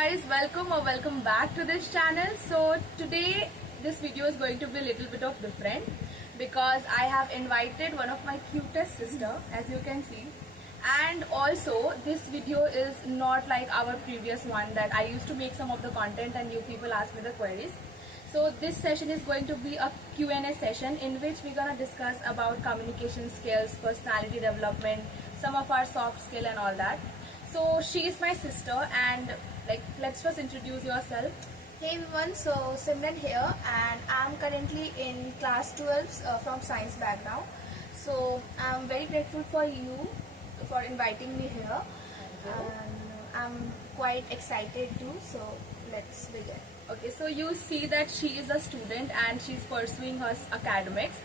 guys, welcome back to this channel. So today this video is going to be a little bit of different because I have invited one of my cutest sister, as you can see. And also this video is not like our previous one that I used to make some of the content and you people ask me the queries. So this session is going to be a Q&A session in which we're gonna discuss about communication skills, personality development, some of our soft skill and all that. So she is my sister, and let's first introduce yourself. Hey everyone, so Simran here, and I'm currently in class 12 from science background. So I'm very grateful for you for inviting me here, and I'm quite excited too. So let's begin. Okay, so you see that she is a student and she's pursuing her academics.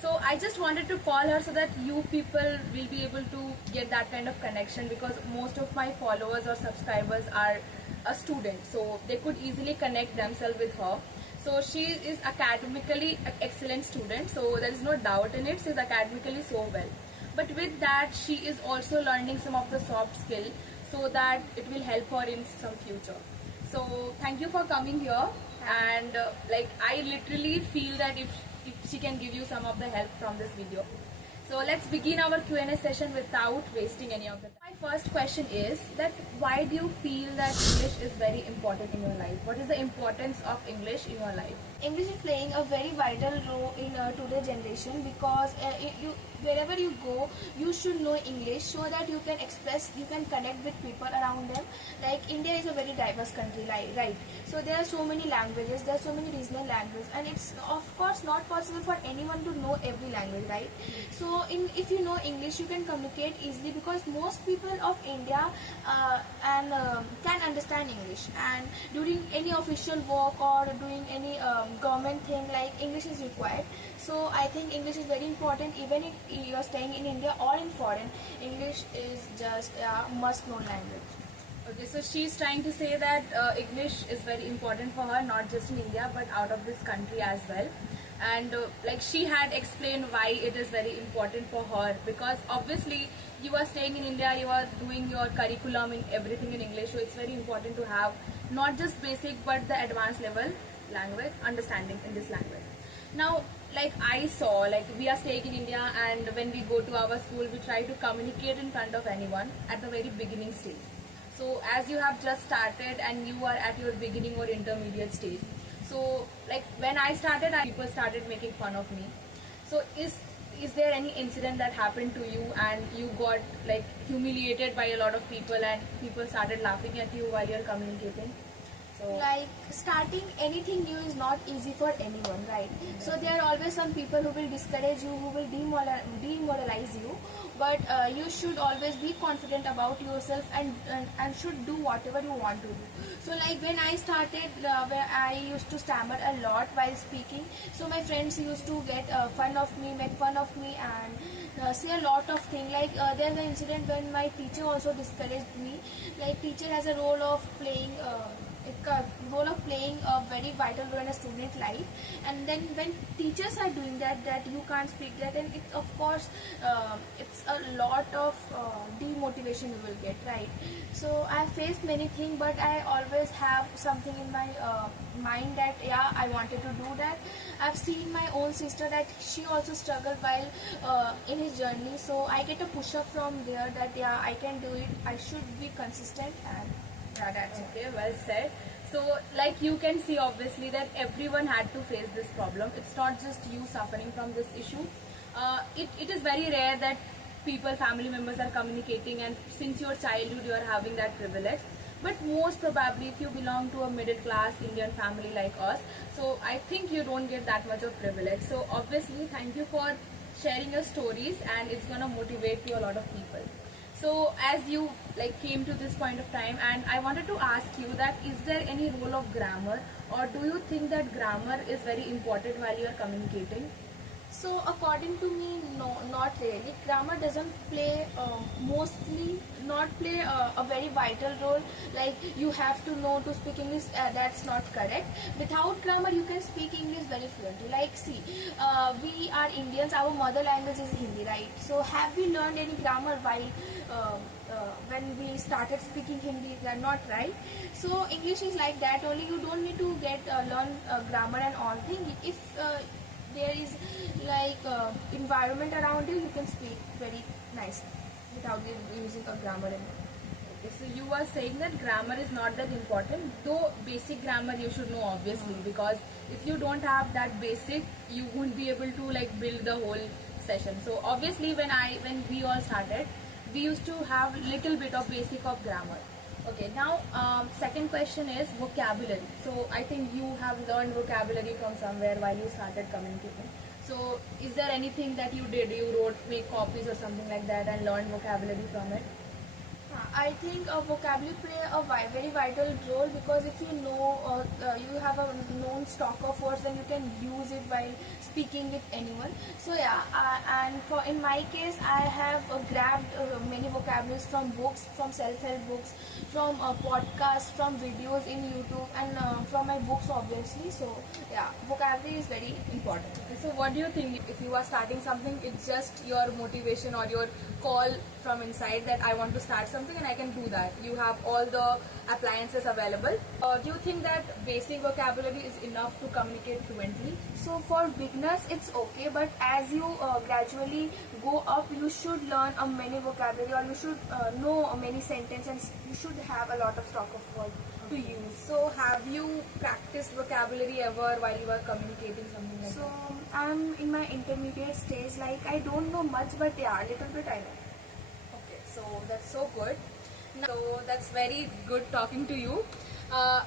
So I just wanted to call her so that you people will be able to get that kind of connection, because most of my followers or subscribers are a student, so they could easily connect themselves with her. So she is academically an excellent student, so there is no doubt in it. She is academically so well, but with that she is also learning some of the soft skill so that it will help her in some future. So thank you for coming here, and I literally feel that if she can give you some of the help from this video. So let's begin our Q&A session without wasting any of the time. My first question is that why do you feel that English is very important in your life? What is the importance of English in your life? English is playing a very vital role in today's generation, because wherever you go, you should know English so that you can express, you can connect with people around them. Like India is a very diverse country, right? So there are so many languages, there are so many regional languages, and it's of course not possible for anyone to know every language, right? So if you know English, you can communicate easily, because most people of India can understand English, and during any official work or doing any government thing, like English is required. So I think English is very important. Even if you are staying in India or in foreign, English is just a must know language. Okay, so she's trying to say that English is very important for her, not just in India but out of this country as well. And she had explained why it is very important for her, because obviously you are staying in India, you are doing your curriculum in everything in English, so it's very important to have not just basic but the advanced level language understanding in this language. Now, I saw, we are staying in India, and when we go to our school, we try to communicate in front of anyone at the very beginning stage. So as you have just started and you are at your beginning or intermediate stage, so when I started, people started making fun of me. So is there any incident that happened to you and you got humiliated by a lot of people and people started laughing at you while you're communicating? So Starting anything new is not easy for anyone, right? So there are always some people who will discourage you, who will demoralize you, but you should always be confident about yourself and should do whatever you want to do. So when I started, where I used to stammer a lot while speaking, so my friends used to make fun of me and say a lot of things. There's an incident when my teacher also discouraged me. Teacher has a role of playing a very vital role in a student life, and then when teachers are doing that you can't speak that, and it's of course it's a lot of demotivation you will get, right? So I faced many things, but I always have something in my mind that I wanted to do that. I've seen my own sister that she also struggled while in his journey, so I get a push up from there that I can do it, I should be consistent, and that's okay, well said. So you can see obviously that everyone had to face this problem. It's not just you suffering from this issue. It is very rare that family members are communicating, and since your childhood you are having that privilege. But most probably if you belong to a middle class Indian family like us, so I think you don't get that much of privilege. So obviously thank you for sharing your stories, and it's gonna motivate you a lot of people. So as you came to this point of time, and I wanted to ask you that is there any role of grammar, or do you think that grammar is very important while you are communicating? So according to me, no, not really. Grammar doesn't play mostly not play a very vital role. Like you have to know to speak English. That's not correct. Without grammar, you can speak English very fluently. Like see, we are Indians. Our mother language is Hindi, right? So have we learned any grammar while when we started speaking Hindi? Not right. So English is like that. Only you don't need to get learn grammar and all thing. If there is like environment around you can speak very nicely without using a grammar and all. Okay, so you are saying that grammar is not that important, though basic grammar you should know obviously, because if you don't have that basic, you won't be able to like build the whole session. So obviously when we all started, we used to have little bit of basic of grammar. Okay, now second question is vocabulary. So I think you have learned vocabulary from somewhere while you started communicating. So is there anything that you did? You wrote, make copies or something like that and learned vocabulary from it? I think vocabulary play a very vital role, because if you know you have a known stock of words, then you can use it while speaking with anyone. So yeah, and for in my case, I have grabbed many vocabularies from books, from self-help books, from podcasts, from videos in YouTube, and from my books obviously. So yeah, vocabulary is very important. So what do you think, if you are starting something, it's just your motivation or your call from inside that I want to start something and I can do that? You have all the appliances available. Do you think that basic vocabulary is enough to communicate fluently? So for beginners it's okay, but as you gradually go up, you should learn a many vocabulary, or you should know many sentences, and you should have a lot of stock of words to use. So have you practiced vocabulary ever while you were communicating something like So that? I'm in my intermediate stage, like I don't know much, but yeah, a little bit I know. Okay, so that's so good. So that's very good talking to you.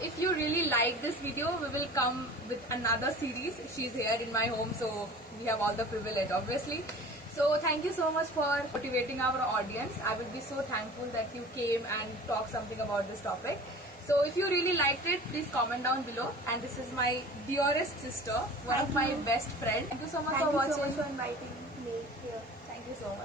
If you really like this video, we will come with another series. She's here in my home, so we have all the privilege obviously. So thank you so much for motivating our audience. I will be so thankful that you came and talked something about this topic. So if you really liked it, please comment down below. And this is my dearest sister, one of my best friends. Thank you so much for watching. Thank you so much for inviting me here. Thank you so much.